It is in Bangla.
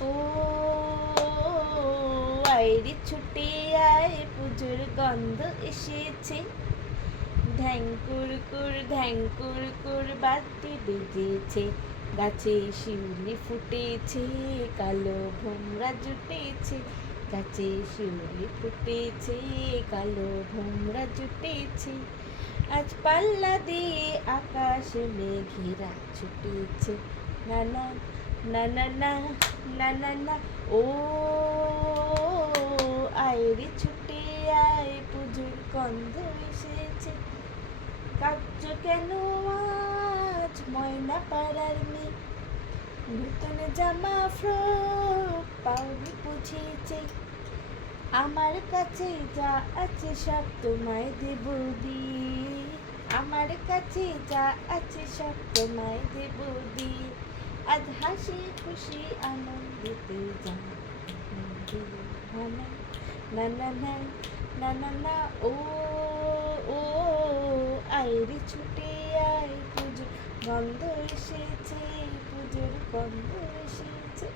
ও আইরি ছুটে আয় পুজোর গন্ধ এসেছে, ঢ্যাং কুর বাতি বেজেছে, গাছে শিউলি ফুটেছে, কালো ভোমরা জুটেছে, গাছে শিউলি ফুটেছে, কালো ভোমরা জুটেছে, আজ পাল্লা দিয়ে আকাশ মেঘেরা ছুটেছে, না না না না না না না না। ও আয়রে ছুটে আয় পুজোর গন্ধ এসেছে, কাঁদছ কেন আজ ময়না পাড়ার মেয়ে, নতুন জামা ফ্রক পাউনি পুছেছে, আমার কাছে যা আছে সব তোমায় দেব দিয়ে, আমার কাছে যা আছে সব তোমায় দেব দিয়ে, আজ হাসি খুশি আনন্দিতে যা না না না না না না। ও ও আইরি ছুটে আয় পুজোর গন্ধ এসেছে, পুজোর গন্ধ এসেছে।